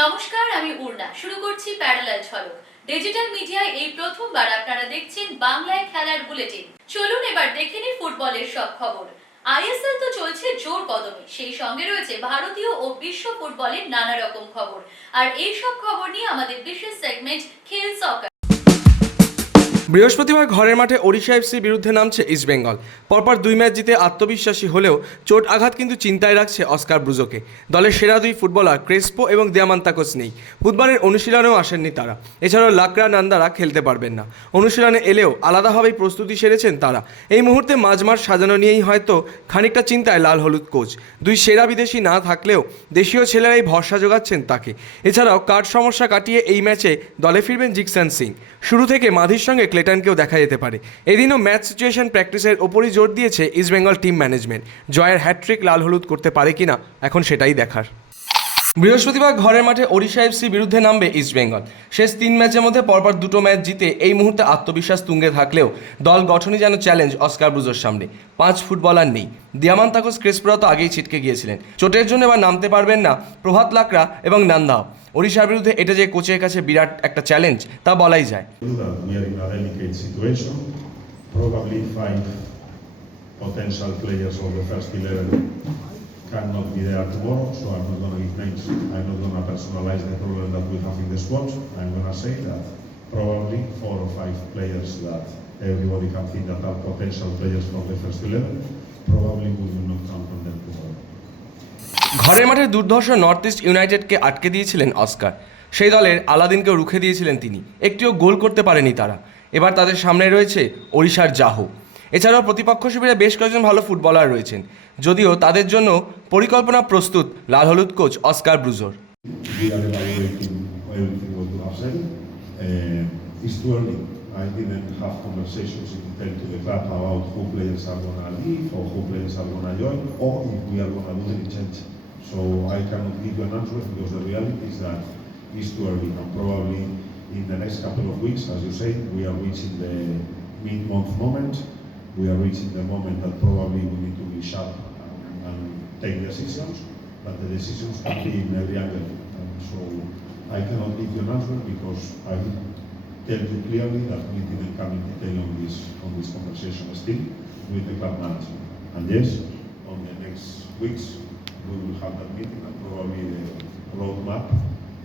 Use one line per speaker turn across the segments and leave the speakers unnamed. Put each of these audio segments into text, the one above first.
নমস্কার, আমি উর্না শুরু করছি প্যারালাল ঝলক। ডিজিটাল মিডিয়ায় এই প্রথমবার আপনারা দেখছেন বাংলায় খেলার বুলেটিন। চলুন এবার দেখে নিই ফুটবলের সব খবর। আইএসএল তো চলছে জোর কদমে। সেই সঙ্গে রয়েছে ভারতীয় ও বিশ্ব ফুটবলের নানা রকম খবর। আর এই সব খবর নিয়ে আমাদের বিশেষ সেগমেন্ট খেল সকার
বৃহস্পতিবার ঘরের মাঠে ওড়িশা এফসির বিরুদ্ধে নামছে ইস্টবেঙ্গল পরপর দুই ম্যাচ জিতে আত্মবিশ্বাসী হলেও চোট আঘাত কিন্তু চিন্তায় রাখছে অস্কার ব্রুজোকে। দলের সেরা দুই ফুটবলার ক্রেসপো এবং দিয়ামান্তাকোস নেই। বুধবারের অনুশীলনেও আসেননি তারা। এছাড়াও লাকরা নান্দারা খেলতে পারবেন না। অনুশীলনে এলেও আলাদাভাবেই প্রস্তুতি সেরেছেন তারা। এই মুহূর্তে মাঝমাঠ সাজানো নিয়েই হয়তো খানিকটা চিন্তায় লাল হলুদ কোচ। দুই সেরা বিদেশি না থাকলেও দেশীয় ছেলেরাই ভরসা যোগাচ্ছেন তাকে। এছাড়াও কার্ড সমস্যা কাটিয়ে এই ম্যাচে দলে ফিরবেন জিকসান সিং। শুরু থেকে মাধির সঙ্গে ক্লেটনকেও দেখা যেতে পারে। এদিনও ম্যাচ সিচুয়েশন প্র্যাকটিসের ওপরই জোর দিয়েছে ইস্টবেঙ্গল টিম ম্যানেজমেন্ট। জয়ের হ্যাট্রিক লাল হলুদ করতে পারে কিনা, এখন সেটাই দেখার। বৃহস্পতিবার ঘরের মাঠে ওড়িশা এফসির বিরুদ্ধে নামবে ইস্টবেঙ্গল শেষ তিন ম্যাচের মধ্যে পরপর দুটো ম্যাচ জিতে এই মুহূর্তে আত্মবিশ্বাস তুঙ্গে থাকলেও দল গঠনই যেন চ্যালেঞ্জ অস্কার ব্রুজোর সামনে। পাঁচ ফুটবলার নেই। দিয়ামান্তাকোস ক্রেসপুরা তো আগেই ছিটকে গিয়েছিলেন। চোটের জন্য এবার নামতে পারবেন না প্রভাত লাকড়া এবং নান্দাও। ওড়িশার বিরুদ্ধে এটা যে কোচের কাছে বিরাট একটা চ্যালেঞ্জ তা বলাই যায়
potential players of the first 11 cannot be there tomorrow, so I'm not going to give names. I'm not going to personalize the problem that we have in the squad. I'm going to say that probably four or five players that everybody can think that are potential players from the first 11, probably we will not count on them tomorrow.
ঘরের মাঠে দুর্ধর্ষ north east ইউনাইটেডকে আটকে দিয়েছিলেন Oscar সেই দলের আলাদিনকেও রুখে দিয়েছিলেন তিনি একটিও গোল করতে পারেনি তারা এবার তাদের সামনে রয়েছে ওড়িশার জাহ এছাড়াও প্রতিপক্ষ শিবিরে বেশ কয়েকজন ভালো ফুটবলার রয়েছেন যদিও তাদের জন্য পরিকল্পনা প্রস্তুত লাল হলুদ কোচ অস্কার ব্রুজোর
So I cannot give you an answer because the reality is that it's too early and probably in the next couple of weeks, as you say, we are reaching the mid-month moment. We are reaching the moment that probably we need to be sharp and, and take decisions, but the decisions can be in every angle. And so I cannot give you an answer because I will tell you clearly that we didn't come in detail on this on this conversation still with the club management. And yes, on the next weeks we will have that meeting and probably the roadmap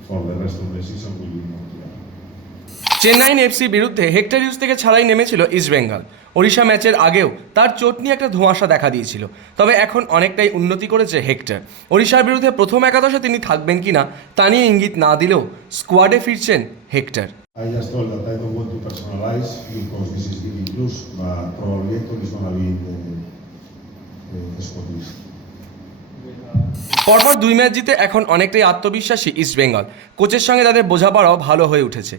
for the rest of the season will be more clear.
Chennaiyin এফসির বিরুদ্ধে Hector ইউজ থেকে ছাড়াই নেমেছিল ইস্টবেঙ্গল ওড়িশা ম্যাচের আগেও তার চোট নিয়ে একটা ধোঁয়াশা দেখা দিয়েছিল তবে এখন অনেকটাই উন্নতি করেছে হেক্টর ওড়িশার বিরুদ্ধে প্রথম একাদশে তিনি থাকবেন কিনা তা নিয়ে ইঙ্গিত না দিলেও স্কোয়াডে ফিরছেন Hector
I just told that I don't want to personalize because this is giving clues, but probably Hector is going to be in the, the squad list.
পরপর দুই ম্যাচ জিতে এখন অনেকটাই আত্মবিশ্বাসী ইস্টবেঙ্গল কোচের সঙ্গে তাদের বোঝাপড়াও ভালো হয়ে উঠেছে।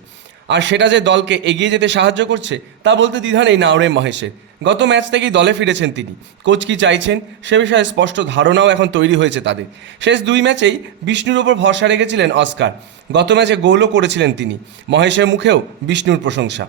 আর সেটা যে দলকে এগিয়ে যেতে সাহায্য করছে তা বলতে দ্বিধা নেই নাওরে মহেশের। গত ম্যাচ থেকেই দলে ফিরেছেন তিনি। কোচ কি চাইছেন সে বিষয়ে স্পষ্ট ধারণাও এখন তৈরি হয়েছে তাদের। শেষ দুই ম্যাচেই বিষ্ণুর ওপর ভরসা রেখেছিলেন অস্কার। গত ম্যাচে গোলও করেছিলেন তিনি। মহেশের মুখেও বিষ্ণুর প্রশংসা।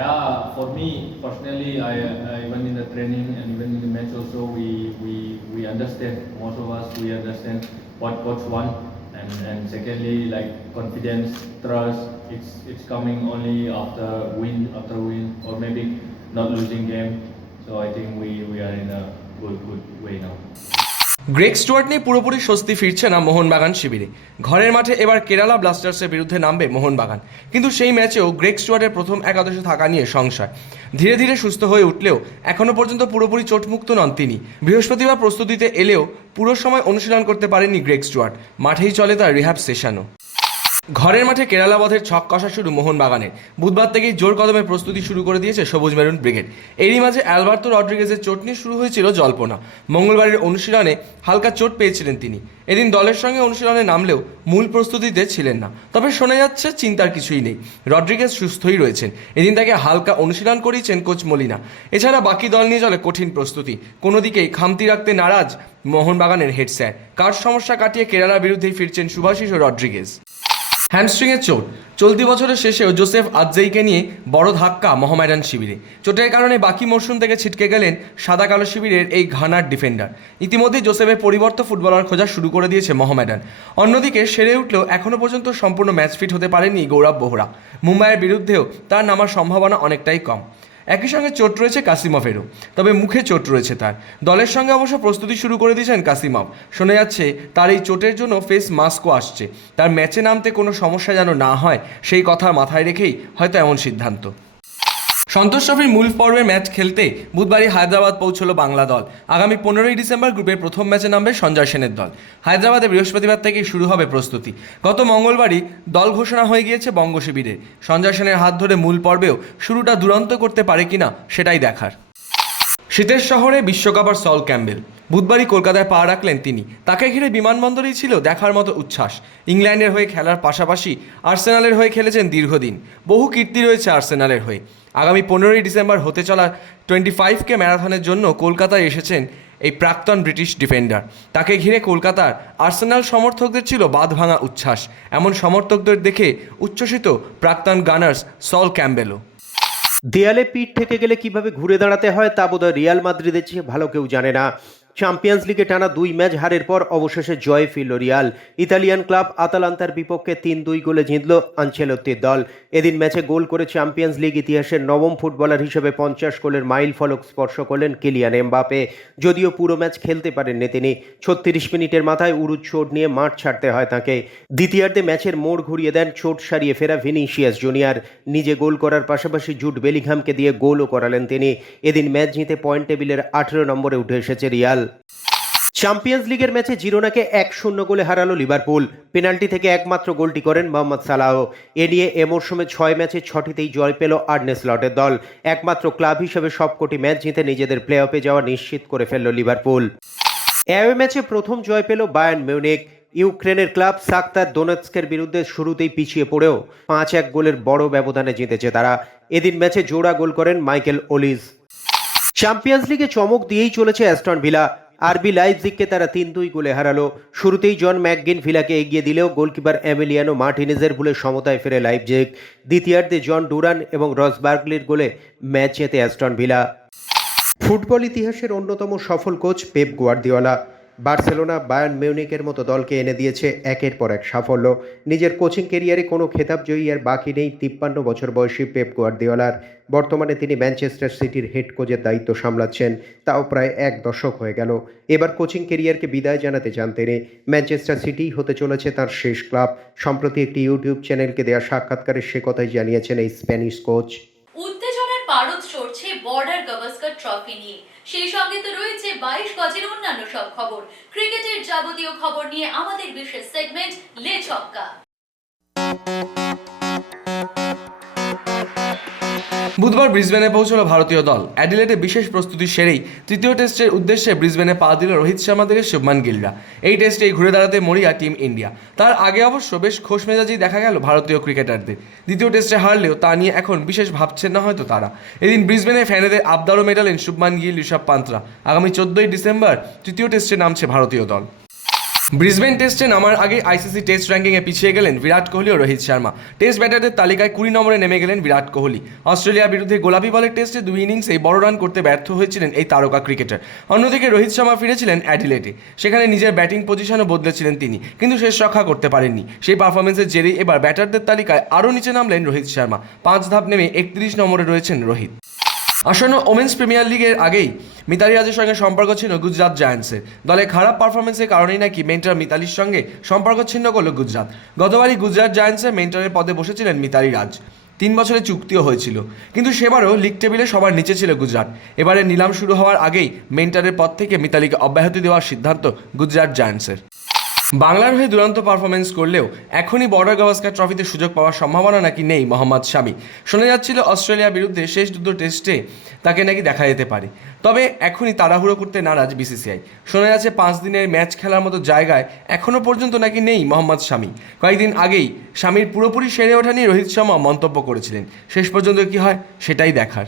Yeah, for me personally, I, I even in the training and even in the match also, we we we understand. Most of us we understand what coach want, and and secondly, like confidence, trust. It's it's coming only after win after win or maybe not losing game. So I think we we are in a good good way now.
Greg Stewart নিয়ে পুরোপুরি স্বস্তি ফিরছে না মোহনবাগান শিবিরে। ঘরের মাঠে এবার কেরালা ব্লাস্টার্সের বিরুদ্ধে নামবে মোহনবাগান। কিন্তু সেই ম্যাচেও গ্রেক স্টুয়ার্টের প্রথম একাদশে থাকা নিয়ে সংশয়। ধীরে ধীরে সুস্থ হয়ে উঠলেও এখনও পর্যন্ত পুরোপুরি চোটমুক্ত নন তিনি। বৃহস্পতিবার প্রস্তুতিতে এলেও পুরো সময় অনুশীলন করতে পারেনি গ্রেক স্টুয়ার্ট। মাঠেই চলে তার রিহ্যাব সেশনও। ঘরের মাঠে কেরালা বধের ছক কষা শুরু মোহনবাগানের বুধবার থেকেই জোর কদমে প্রস্তুতি শুরু করে দিয়েছে সবুজ মেরুন ব্রিগেড। এরই মাঝে অ্যালবার্তো রড্রিগেজের চোট নিয়ে শুরু হয়েছিল জল্পনা। মঙ্গলবারের অনুশীলনে হালকা চোট পেয়েছিলেন তিনি। এদিন দলের সঙ্গে অনুশীলনে নামলেও মূল প্রস্তুতিতে ছিলেন না। তবে শোনা যাচ্ছে, চিন্তার কিছুই নেই। রড্রিগেজ সুস্থই রয়েছেন। এদিন তাকে হালকা অনুশীলন করিয়েছেন কোচ মলিনা। এছাড়া বাকি দল নিয়ে চলে কঠিন প্রস্তুতি। কোনো দিকেই খামতি রাখতে নারাজ মোহনবাগানের হেড স্যার। কার সমস্যা কাটিয়ে কেরালার বিরুদ্ধেই ফিরছেন সুভাষিস ও রড্রিগেজ? হ্যামস্ট্রিংয়ের চোট। চলতি বছরের শেষেও জোসেফ আদজেইকে নিয়ে বড় ধাক্কা মোহামেডান শিবিরে। চোটের কারণে বাকি মরশুম থেকে ছিটকে গেলেন সাদা কালো শিবিরের এই ঘানার ডিফেন্ডার। ইতিমধ্যেই জোসেফের পরিবর্তে ফুটবলার খোঁজা শুরু করে দিয়েছে মোহামেডান অন্যদিকে সেরে উঠলেও এখনও পর্যন্ত সম্পূর্ণ ম্যাচ ফিট হতে পারেনি গৌরব বোহরা। মুম্বাইয়ের বিরুদ্ধেও তার নামার সম্ভাবনা অনেকটাই কম। একই সঙ্গে চোট রয়েছে কাসিমফেরও। তবে মুখে চোট রয়েছে তার। দলের সঙ্গে অবশ্য প্রস্তুতি শুরু করে দিয়েছেন কাসিমফ। শোনা যাচ্ছে, তার এই চোটের জন্য ফেস মাস্কও আসছে। তার ম্যাচে নামতে কোনো সমস্যা যেন না হয়, সেই কথা মাথায় রেখেই হয়তো এমন সিদ্ধান্ত। সন্তোষ ট্রফির মূল পর্বের ম্যাচ খেলতে বুধবারই হায়দ্রাবাদ পৌঁছল বাংলা দল। আগামী পনেরোই ডিসেম্বর গ্রুপের প্রথম ম্যাচে নামবে সঞ্জয় সেনের দল। হায়দ্রাবাদে বৃহস্পতিবার থেকেই শুরু হবে প্রস্তুতি। গত মঙ্গলবারই দল ঘোষণা হয়ে গিয়েছে বঙ্গ শিবিরে। সঞ্জয় সেনের হাত ধরে মূল পর্বেও শুরুটা দুরন্ত করতে পারে কিনা সেটাই দেখার। শীতের শহরে বিশ্বকাপ আর সল ক্যাম্বেল বুধবারই কলকাতায় পা রাখলেন তিনি। তাকে ঘিরে বিমানবন্দরেই ছিল দেখার মতো উচ্ছ্বাস। ইংল্যান্ডের হয়ে খেলার পাশাপাশি আর্সেনালের হয়ে খেলেছেন দীর্ঘদিন। বহু কীর্তি রয়েছে আর্সেনালের হয়ে। আগামী পনেরোই ডিসেম্বর হতে চলা টোয়েন্টি ফাইভকে ম্যারাথনের জন্য কলকাতায় এসেছেন এই প্রাক্তন ব্রিটিশ ডিফেন্ডার। তাকে ঘিরে কলকাতার আর্সেনাল সমর্থকদের ছিল বাঁধ ভাঙা উচ্ছ্বাস। এমন সমর্থকদের দেখে উচ্ছ্বসিত প্রাক্তন গানার্স সল ক্যাম্বেলও
দেয়ালে পিঠ থেকে গেলে কীভাবে ঘুরে দাঁড়াতে হয় তা বোধহয় রিয়াল মাদ্রিদের চেয়ে ভালো কেউ জানে না। চ্যাম্পিয়ন্স লিগে টানা দুই ম্যাচ হারের পর অবশেষে জয় ফিরল রিয়াল। ইতালিয়ান ক্লাব আতালান্তার বিপক্ষে তিন দুই গোলে জিতল আঞ্চেলত্তির দল। এদিন ম্যাচে গোল করে চ্যাম্পিয়ন্স লিগ ইতিহাসের নবম ফুটবলার হিসেবে পঞ্চাশ গোলের মাইল ফলক স্পর্শ করলেন কিলিয়ান এমবাপে যদিও পুরো ম্যাচ খেলতে পারেননি তিনি। ছত্রিশ মিনিটের মাথায় উরুদ চোট নিয়ে মাঠ ছাড়তে হয় তাকে। দ্বিতীয়ার্ধে ম্যাচের মোড় ঘুরিয়ে দেন চোট সারিয়ে ফেরা ভিনিসিয়াস জুনিয়র। নিজে গোল করার পাশাপাশি জুট বেলিংহামকে দিয়ে গোলও করালেন তিনি। এদিন ম্যাচ জিতে পয়েন্ট টেবিলের আঠেরো নম্বরে উঠে এসেছে রিয়াল। চ্যাম্পিয়ন্স লিগের ম্যাচে জিরোনাকে এক শূন্য গোলে হারালো লিভারপুল। পেনাল্টি থেকে একমাত্র গোলটি করেন মোহাম্মদ সালাহ। এ নিয়ে এ মরশুমে ছয় ম্যাচে ছটিতেই জয় পেল আর্নেস লটের দল। একমাত্র ক্লাব হিসেবে সবকটি ম্যাচ জিতে নিজেদের প্লে অফে যাওয়া নিশ্চিত করে ফেলল লিভারপুল। অ্যাওয়ে ম্যাচে প্রথম জয় পেল বায়ার্ন মিউনিক ইউক্রেনের ক্লাব সাক্তার দোনেৎস্কের বিরুদ্ধে শুরুতেই পিছিয়ে পড়েও পাঁচ এক গোলের বড় ব্যবধানে জিতেছে তারা। এদিন ম্যাচে জোড়া গোল করেন মাইকেল ওলিজ। চ্যাম্পিয়ন্স লিগে চমক দিয়েই চলেছে অ্যাস্টন ভিলা আরবি লাইপজিগকে তারা তিন দুই গোলে হারালো। শুরুতেই জন ম্যাকগিন ভিলাকে এগিয়ে দিলেও গোলকিপার এমিলিয়ানো মার্টিনেজের ভুলে সমতায় ফেরে লাইপজিগ দ্বিতীয়ার্ধে জন ডুরান এবং রস বার্গলির গোলে ম্যাচ জেতে অ্যাস্টন ভিলা ফুটবল ইতিহাসের অন্যতম সফল coach Pep Guardiola. Barcelona, Bayern মিউনিকের মতো দলকে এনে দিয়েছে একের পর এক সাফল্য। নিজের কোচিং কেরিয়ারে কোনো খেতাব জয়ী আর বাকি নেই তিপ্পান্ন বছর বয়সী পেপ গুয়ার্দিওলার। বর্তমানে তিনি ম্যানচেস্টার সিটির হেড কোচের দায়িত্ব সামলাচ্ছেন, তাও প্রায় এক দশক হয়ে গেল। এবার কোচিং কেরিয়ারকে বিদায় জানাতে চান তিনি। ম্যানচেস্টার সিটি হতে চলেছে তার শেষ ক্লাব। সম্প্রতি একটি ইউটিউব চ্যানেলকে দেওয়া সাক্ষাৎকারে সে কথাই জানিয়েছেন এই স্প্যানিশ কোচ।
উত্তেজনার পারদ চড়ছে বর্ডার ট্রফি নিয়ে। সেই সঙ্গে তো রয়েছে বাইশ গজের অন্যান্য সব খবর। ক্রিকেটের যাবতীয় খবর নিয়ে আমাদের বিশেষ সেগমেন্ট লে ছক্কা।
বুধবার ব্রিসবেনে পৌঁছলো ভারতীয় দল। অ্যাডিলেটে বিশেষ প্রস্তুতি সেরেই তৃতীয় টেস্টের উদ্দেশ্যে ব্রিসবেনে পা দিল রোহিত শর্মা থেকে শুভমান গিলরা। এই টেস্টেই ঘুরে দাঁড়াতে মরিয়া টিম ইন্ডিয়া। তার আগে অবশ্য বেশ খোশ মেজাজেই দেখা গেল ভারতীয় ক্রিকেটারদের। দ্বিতীয় টেস্টে হারলেও তা নিয়ে এখন বিশেষ ভাবছেন না হয়তো তারা। এদিন ব্রিসবেনে ফ্যানেদের আবদারও মেটালেন শুভমান গিল ঋষভ পান্ত্রা। আগামী চোদ্দোই ডিসেম্বর তৃতীয় টেস্টে নামছে ভারতীয় দল। ব্রিসবেন টেস্টে নামার আগে আইসিসি টেস্ট র্যাঙ্কিংয়ে পিছিয়ে গেলেন বিরাট কোহলি ও রোহিত শর্মা। টেস্ট ব্যাটারদের তালিকায় কুড়ি নম্বরে নেমে গেলেন বিরাট কোহলি। অস্ট্রেলিয়ার বিরুদ্ধে গোলাপি বলের টেস্টে দুই ইনিংসেই বড় রান করতে ব্যর্থ হয়েছিলেন এই তারকা ক্রিকেটার। অন্যদিকে রোহিত শর্মা ফিরেছিলেন অ্যাডিলেটে সেখানে নিজের ব্যাটিং পজিশনও বদলেছিলেন তিনি, কিন্তু শেষ রক্ষা করতে পারেননি। সেই পারফরমেন্সের জেরেই এবার ব্যাটারদের তালিকায় আরও নিচে নামলেন রোহিত শর্মা। পাঁচ ধাপ নেমে একত্রিশ নম্বরে রয়েছেন রোহিত। আসন্ন ওমেন্স প্রিমিয়ার লিগের আগেই মিতালি রাজের সঙ্গে সম্পর্ক ছিল গুজরাট জায়ান্টসের দলে খারাপ পারফরমেন্সের কারণেই নাকি মেন্টার মিতালির সঙ্গে সম্পর্ক ছিন্ন করল গুজরাট। গতবারই গুজরাট জায়ান্টসের মেন্টরের পদে বসেছিলেন মিতালি রাজ। তিন বছরের চুক্তিও হয়েছিল। কিন্তু সেবারও লিগ টেবিলে সবার নিচে ছিল গুজরাট। এবারে নিলাম শুরু হওয়ার আগেই মেন্টারের পদ থেকে মিতালিকে অব্যাহতি দেওয়ার সিদ্ধান্ত গুজরাট জায়ান্টসের। বাংলার হয়ে দুরন্ত পারফরমেন্স করলেও এখনই বর্ডার গাভাস্কার ট্রফিতে সুযোগ পাওয়ার সম্ভাবনা নাকি নেই মোহাম্মদ শামি। শোনা যাচ্ছিল অস্ট্রেলিয়ার বিরুদ্ধে শেষ দুটো টেস্টে তাকে নাকি দেখা যেতে পারে। তবে এখনই তাড়াহুড়ো করতে নারাজ বিসিসিআই শোনা যাচ্ছে পাঁচ দিনের ম্যাচ খেলার মতো জায়গায় এখনও পর্যন্ত নাকি নেই মোহাম্মদ শামি। কয়েকদিন আগেই স্বামীর পুরোপুরি সেরে ওঠা নিয়ে রোহিত শর্মা মন্তব্য করেছিলেন। শেষ পর্যন্ত কি হয় সেটাই দেখার।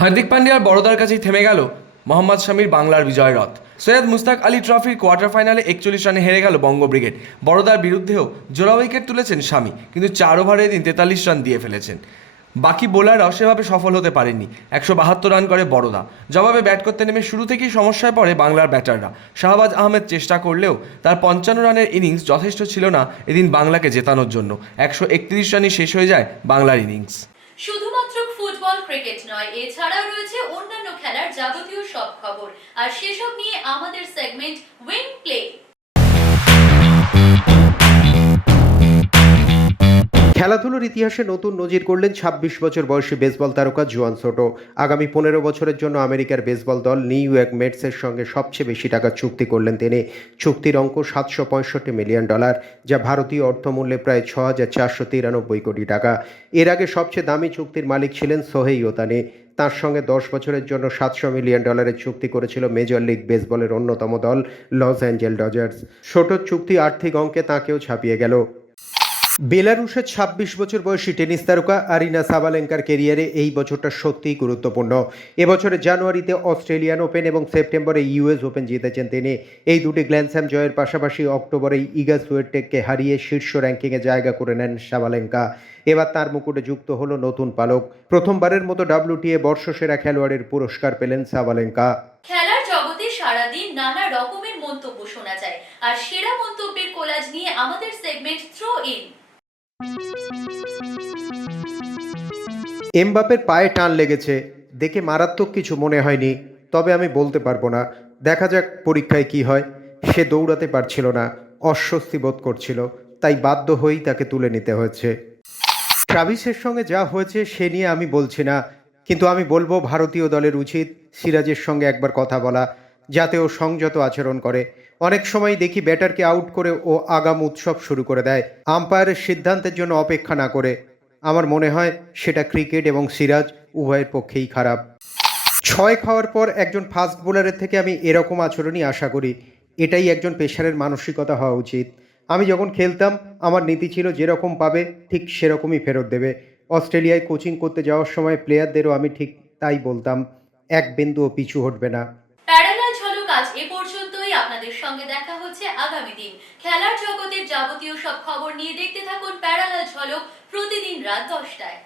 হার্দিক পান্ডিয়ার বড়দার কাছেই থেমে গেল মোহাম্মদ শামির বাংলার বিজয় রথ। সৈয়দ মুস্তাক আলী ট্রফির কোয়ার্টার ফাইনালে একচল্লিশ রানে হেরে গেল বঙ্গ ব্রিগেড। বড়দার বিরুদ্ধেও জোড়া উইকেট তুলেছেন স্বামী কিন্তু চার ওভারে দিন তেতাল্লিশ রান দিয়ে ফেলেছেন। বাকি বোলাররাও সেভাবে সফল হতে পারেননি। একশো বাহাত্তর রান করে বড়দা জবাবে ব্যাট করতে নেমে শুরু থেকেই সমস্যায় পড়ে বাংলার ব্যাটাররা। শাহবাজ আহমেদ চেষ্টা করলেও তার পঞ্চান্ন রানের ইনিংস যথেষ্ট ছিল না এদিন বাংলাকে জেতানোর জন্য। একশো একত্রিশ রানই শেষ হয়ে যায় বাংলার ইনিংস।
শুধুমাত্র ফুটবল, ক্রিকেট নয়, এছাড়াও রয়েছে অন্যান্য খেলার যাবতীয় সব খবর। আর সেসব নিয়ে আমাদের সেগমেন্ট উইং প্লে
খেলাধুলোর ইতিহাসে নতুন নজির করলেন ছাব্বিশ বছর বয়সী বেসবল তারকা জুয়ান সোটো। আগামী পনেরো বছরের জন্য আমেরিকার বেসবল দল নিউ ইয়র্ক মেটসের সঙ্গে সবচেয়ে বেশি টাকা চুক্তি করলেন তিনি। চুক্তির অঙ্ক সাতশো পঁয়ষট্টি মিলিয়ন ডলার, যা ভারতীয় অর্থমূল্যে প্রায় ছ হাজার চারশো তিরানব্বই কোটি টাকা। এর আগে সবচেয়ে দামি চুক্তির মালিক ছিলেন সোহেই ওতানি। তার সঙ্গে দশ বছরের জন্য সাতশো মিলিয়ন ডলারের চুক্তি করেছিল মেজর লিগ বেসবলের অন্যতম দল, লস অ্যাঞ্জেল ডজার্স। ছোটোর চুক্তি আর্থিক অঙ্কে তাঁকেও ছাপিয়ে গেল। বেলারুশের ছাব্বিশ বছর বয়সী টেনিস তারকা আরিনা সাবালেঙ্কার কেরিয়ারে এই বছরটা সত্যিই গুরুত্বপূর্ণ। এবছরের জানুয়ারিতে অস্ট্রেলিয়ান ওপেন এবং সেপ্টেম্বরে ইউএস ওপেন জিতেছেন তিনি। এই দুটি গ্ল্যান্ডস্যাম জয়ের পাশাপাশি অক্টোবরে ইগা সুয়েটেককে হারিয়ে শীর্ষ র্যাঙ্কিংয়ে জায়গা করে নেন সাবালেঙ্কা। এবার তার মুকুটে যুক্ত হলো নতুন পালক। প্রথমবারের মতো ডাব্লিউটিএ বর্ষসেরা খেলোয়াড়ের পুরস্কার পেলেন সাবালেঙ্কা।
সারাদিন নানা রকমের মন্তব্য শোনা যায়। আর সেরা মন্তব্যের কোলাজ নিয়ে আমাদের সেগমেন্ট থ্রো ইন
এমবাপের পায়ে টান লেগেছে। দেখে মারাত্মক কিছু মনে হয়নি, তবে আমি বলতে পারব না। দেখা যাক পরীক্ষায় কি হয়। সে দৌড়াতে পারছিল না, অস্বস্তি বোধ করছিল, তাই বাধ্য হয়েই তাকে তুলে নিতে হয়েছে। ট্রাভিসের সঙ্গে যা হয়েছে সে নিয়ে আমি বলছি না, কিন্তু আমি বলব ভারতীয় দলের উচিত সিরাজের সঙ্গে একবার কথা বলা, যাতে ও সংযত আচরণ করে। অনেক সময় দেখি ব্যাটারকে আউট করে ও আগাম উৎসব শুরু করে দেয়। আম্পায়ারের সিদ্ধান্তের জন্য অপেক্ষা না করে। আমার মনে হয় সেটা ক্রিকেট এবং সিরাজ উভয়ের পক্ষেই খারাপ। ছয় খাওয়ার পর একজন ফাস্ট বোলারের থেকে আমি এরকম আচরণই আশা করি। এটাই একজন পেশারের মানসিকতা হওয়া উচিত। আমি যখন খেলতাম, আমার নীতি ছিল যেরকম পাবে, ঠিক সেরকমই ফেরত দেবে। অস্ট্রেলিয়ায় কোচিং করতে যাওয়ার সময় প্লেয়ারদেরও আমি ঠিক তাই বলতাম, এক বিন্দুও পিছু হটবে না
প্যারালাল ঝলক আজ এ পর্যন্তই আপনাদের সঙ্গে দেখা হচ্ছে আগামী দিন খেলার জগতের যাবতীয় সব খবর নিয়ে দেখতে থাকুন প্যারালাল ঝলক প্রতিদিন রাত দশটায়।